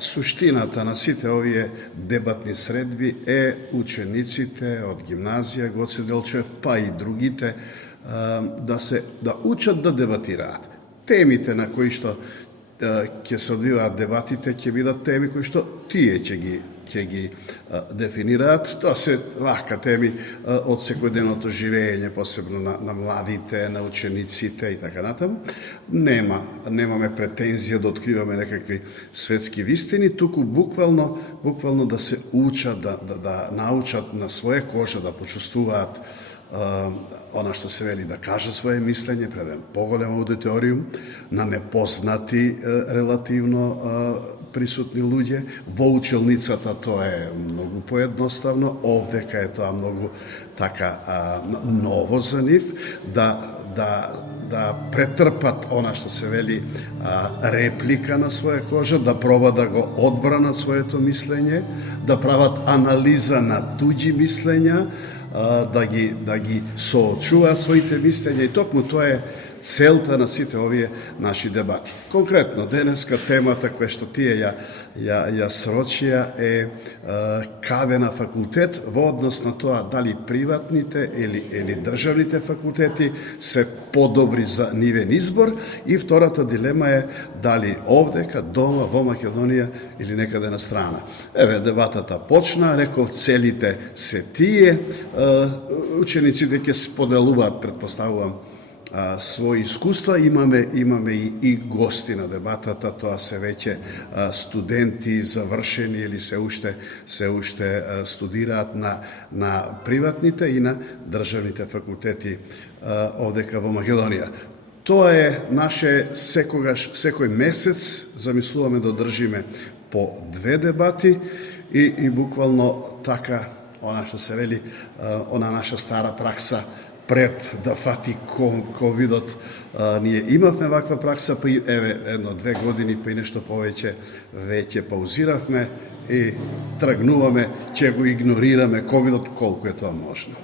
Суштината на сите овие дебатни средби е учениците од гимназија Гоце Делчев, па и другите, да учат да дебатираат. Темите на кои што ќе се одвиваат дебатите ќе бидат теми кои што тие ќе ги дефинираат. Тоа се лака теми од секојдневното живење, посебно на младите, на учениците и така натаму. Немаме претензија да откриваме некакви светски вистини, туку буквално да се учат, да научат на своја кожа, да почувствуваат она што се вели, да кажат своje мислење пред еден поголем аудиториум, на непознати релативно присутни луѓе. Во училницата тоа е многу поедноставно, овдека е тоа многу така ново за нив, да претрпат она што се вели реплика на своја кожа, да проба да го одбранат своето мислење, да прават анализа на туѓи мислења, да ги соочуваат своите мислења, и токму тоа е целта на сите овие наши дебати. Конкретно, денеска темата која што тие ја срочија е каде на факултет, во однос на тоа дали приватните или државните факултети се подобри за нивен избор, и втората дилема е дали овдека, дома, во Македонија или некаде на страна. Еве, дебатата почна, реков целите се тие, учениците ќе споделуваат, предпоставувам, своји искуства. Имаме и гости на дебатата, тоа се веќе студенти завршени или се уште студираат на приватните и на државните факултети овдека во Македонија. Тоа е наше секој месец замислуваме да одржиме по 2 дебати и буквално така, она што се вели, она наша стара пракса пред да фати ковидот, ние имавме ваква пракса, па еве 1-2 години, па и нешто повеќе веќе паузиравме и тргнуваме, ќе го игнорираме ковидот колку е тоа можно.